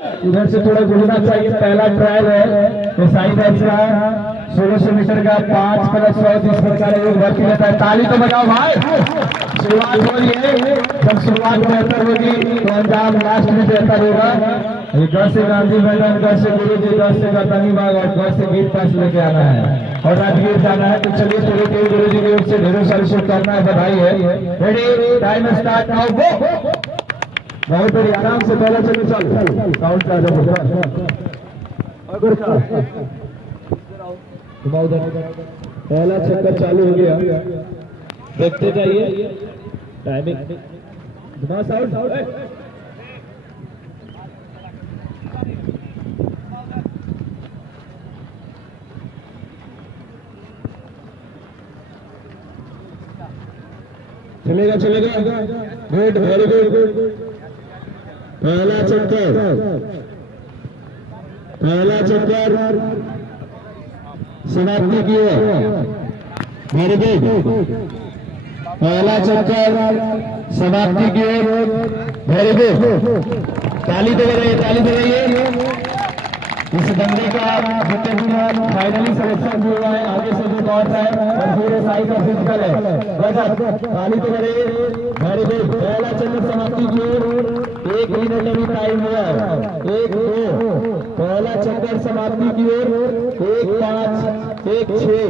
इधर से थोड़ा घूमना चाहिए। पहला ट्रायल है साई बैच का 1600 मीटर का 5 + 100 जिस प्रकार एक भर्ती लेता है। ताली तो बजाओ भाई। शुरुआत हो रही है। जब शुरुआत बेहतर होगी तो अंजाम लास्ट में बेहतर होगा। घर से गांधी मैदान, घर से गुरु जी, घर से गौतमी बाग और घर से गीत पास लेके आना है और राजगीर जाना है। तो चलिए थोड़ी देर गुरु जी की ओर से ढेरों सारी शुभकामना है, बधाई है। रेडी, टाइम स्टार्ट नाउ, गो। बहुत बड़ी आराम से पहले चलो चल साउंड का पहला चक्कर चालू हो गया। देखते जाइए टाइमिंग। चलेगा चलेगा, गुड, वेरी गुड। पहला चक्कर समाप्ति की है। Very good. पहला चक्कर समाप्ति की है। Very good. ताली तो बजाइए। इस दंगे का जितने भी फाइनली सिलेक्शन भी हुआ है, आगे से जो दौड़ है और पूरे साई का फिजिकल है। ताली तो बजाइए। Very good. पहला चक्कर समाप्ति की ओर 1 मिनट अभी टाइम हुआ है। 1 2। पहला चक्कर समाप्ति की ओर 1 5 1 6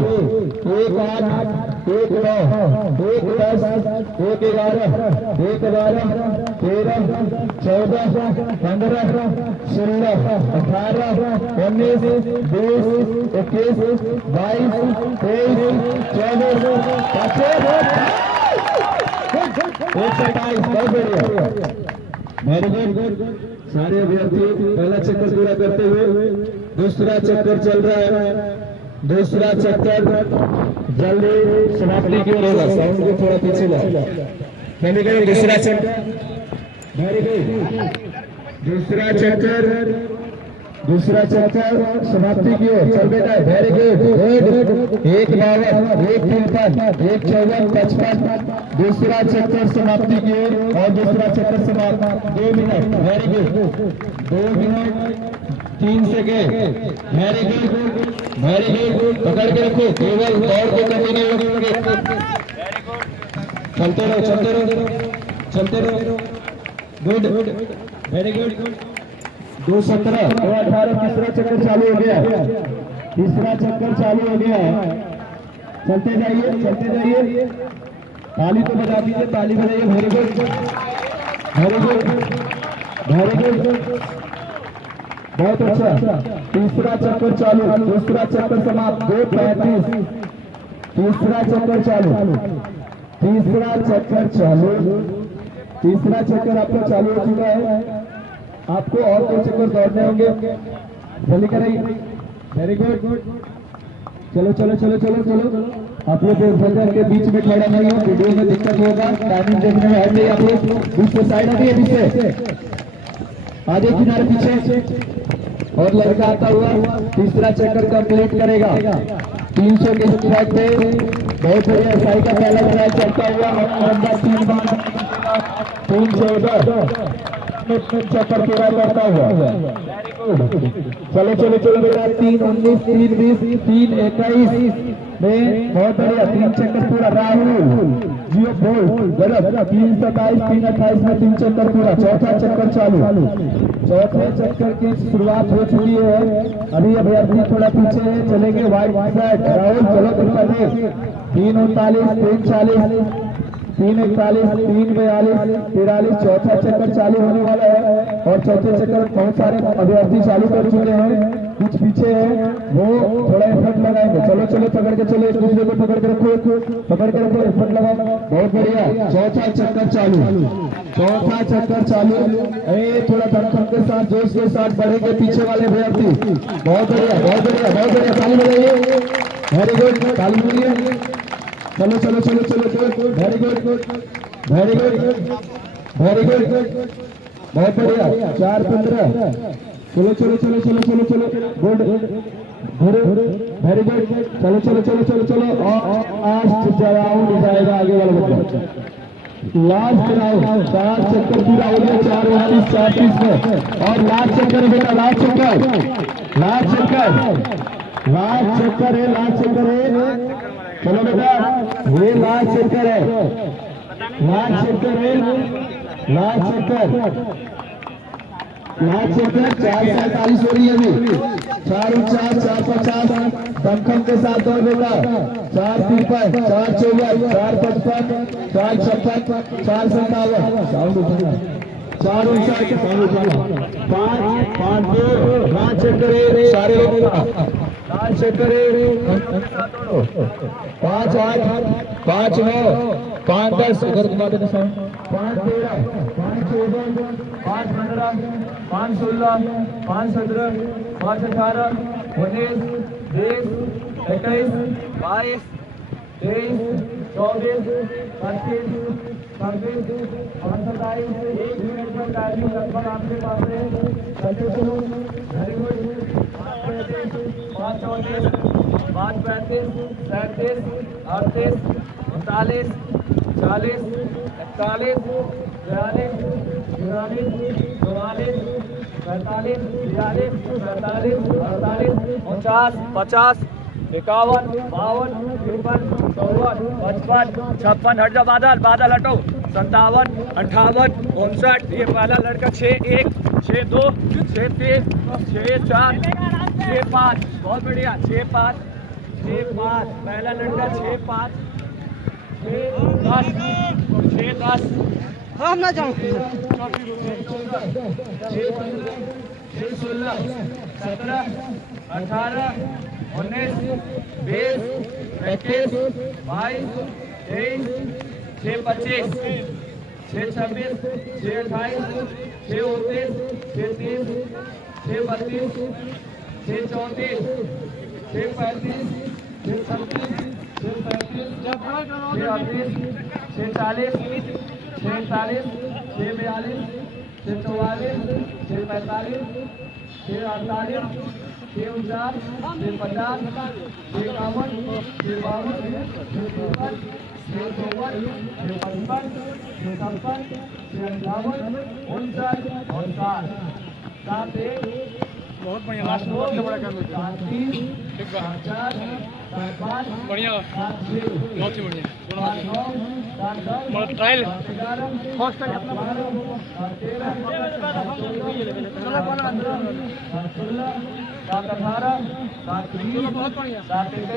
1 8 1 9 1 10 1 11 1 12 13 14 15 16 18 19 20 21 22 23 24 127। बहुत बढ़िया, वेरी गुड। सारे अभ्यर्थी पहला चक्कर पूरा करते हुए दूसरा चक्कर चल रहा है। दूसरा चक्कर जल्दी समाप्ति की ओर होगा। साउंड को थोड़ा पीछे लाओ। दूसरा चक्कर, वेरी गुड। दूसरा चक्कर समाप्ति की ओर चल बेटा, वेरी गुड। 1 52 1 53 1 54 55। दूसरा चक्कर समाप्ति की ओर और दूसरा चक्कर समाप्त 2 minute. Very good. 2 minute 3 second. Very good. पकड़ के रखो, केवल दौड़ को कंटिन्यू रखोगे। चलते रहो। Good, very good. 2:17 2:18 तीसरा चक्कर चालू हो गया। चलते जाइए। ताली तो बजा दीजिए, ताली बजाइए। Very good. बहुत अच्छा। तीसरा चक्कर चालू, दूसरा चक्कर समाप्त 2:35। तीसरा चक्कर आपका चालू हो चुका है। आपको और 2 चक्कर दौड़ने होंगे, जल्दी कराइए। Very good. चलो। आप लोग के बीच में खड़ा नहीं हो, वीडियो में दिक्कत होगा। टाइमिंग देखने में हट गई। आप लोग दूसरे साइड आ गए, पीछे आगे किनारे पीछे। और लड़का आता हुआ तीसरा चक्कर कंप्लीट करेगा 300 के स्ट्राइक पे। बहुत बढ़िया। साई का पहला ट्रायल चलता हुआ 3 बार 314 चक्कर पूरा करता हुआ। चलो बेटा। 3 19 3 20 3 21 में बहुत बढ़िया 3 चक्कर पूरा। राहुल जियो बोल्ट गलत। 3 27 3 28 में 3 चक्कर पूरा। चौथा चक्कर चालू। चौथे चक्कर की शुरुआत हो चुकी है। अभी अभ्यर्थी थोड़ा पीछे चलेंगे। वाइट साइड राहुल, चलो तुम 3 39 3 40 3 41 3 42 43। चौथा चक्कर चालू होने वाला है और चौथे चक्कर बहुत सारे अभ्यर्थी चालू कर चुके हैं। कुछ पीछे है, वो थोड़ा एफर्ट लगाएंगे। चलो पकड़ के चलो, एक दूसरे को पकड़ के रखो, एफर्ट लगाओ। बहुत बढ़िया। चौथा चक्कर चालू। अरे थोड़ा धमखम के साथ, जोश के साथ बढ़ेंगे पीछे वाले अभ्यर्थी। बहुत बढ़िया। ताली बजाइए। Very good. ताली बजाइए। चलो। Very good. बहुत बढ़िया। 4:15। चलो। Good, very good. चलो। और जाएगा आगे वाला बच्चा। लास्ट राउंड 4 चक्कर पूरा हो गया 4:39 में और लास्ट चक्कर है बेटा लास्ट चक्कर है लास्ट चक्कर है चलो बेटा ये लास्ट चक्कर है लास्ट चक्कर 4:47 हो रही है अभी 4:49 4:50 दमखम के साथ दौड़ बेटा 4:53 4:54 4:55 4:56 4:57 4:59 5 चक्कर सारे लोग 5 चक्कर 5 8 5 9 5 10 इधर घुमा देना 5 13 5 14 5 15 5 16 5 17 5 18 19 20 21 22 23 24 25 26 और 27 1 मिनट का टाइमिंग लगभग आपके पास है वेरी गुड 5 34 5 35 37 38 39 40 41 42 43 44 45 46 47 48 49 50 51 52 53 54 55 56 हट जाओ बादल हटो 57 58 59 ये पहला लड़का 6-1 6-2 6-3 6-4 6-5 बहुत बढ़िया 6-5 पहला लड़का 6-5 6-10 हम ना जाऊँ 6-16 17 18 19 20 21 22 23 6-25 6-26 6-28 6-29 6-30 6-32 6-34 6-35 6-36 6-37 6-38 6-40 6-41 6-42 6-44 6-45 6-48 6-49 6-50 6-51 6-52 6-53 6-54 6-55 6-56 बहुत बढ़िया लास्ट बहुत बड़ा काम है 7-3 बढ़िया बहुत ही बढ़िया ट्रायल फर्स्ट टाइम बहुत बढ़िया 7-21 7-22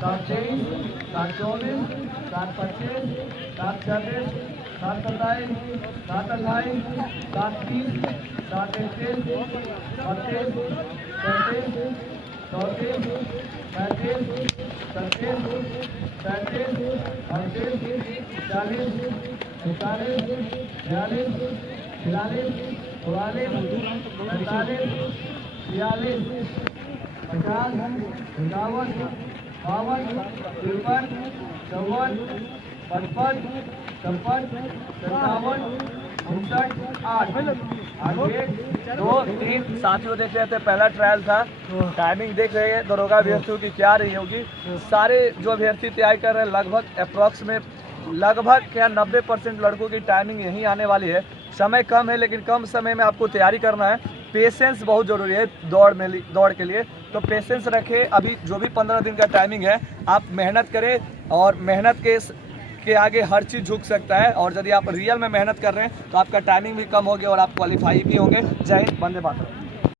7-23 7-24 7-25 7-26 7-27 7-28 7-30 7-31 32 33 34 35 36 37 38 40 41 42 43 44 45 46 50 51 52 53 54 55 56 57 59 8 2 3 साथियों देख रहे थे पहला ट्रायल था टाइमिंग देख रहे हैं दरोगा अभ्यर्थियों की क्या रही होगी सारे जो अभ्यर्थी तैयारी कर रहे हैं लगभग अप्रॉक्स में लगभग क्या 90% लड़कों की टाइमिंग यहीं आने वाली है समय कम है लेकिन कम समय में आपको तैयारी करना है पेशेंस बहुत ज़रूरी है दौड़ के लिए तो पेशेंस रखें अभी जो भी 15 दिन का टाइमिंग है आप मेहनत करें और मेहनत के आगे हर चीज़ झुक सकता है और यदि आप रियल में मेहनत कर रहे हैं तो आपका टाइमिंग भी कम होगी और आप क्वालिफाई भी होंगे जय हिंद वंदे मातरम।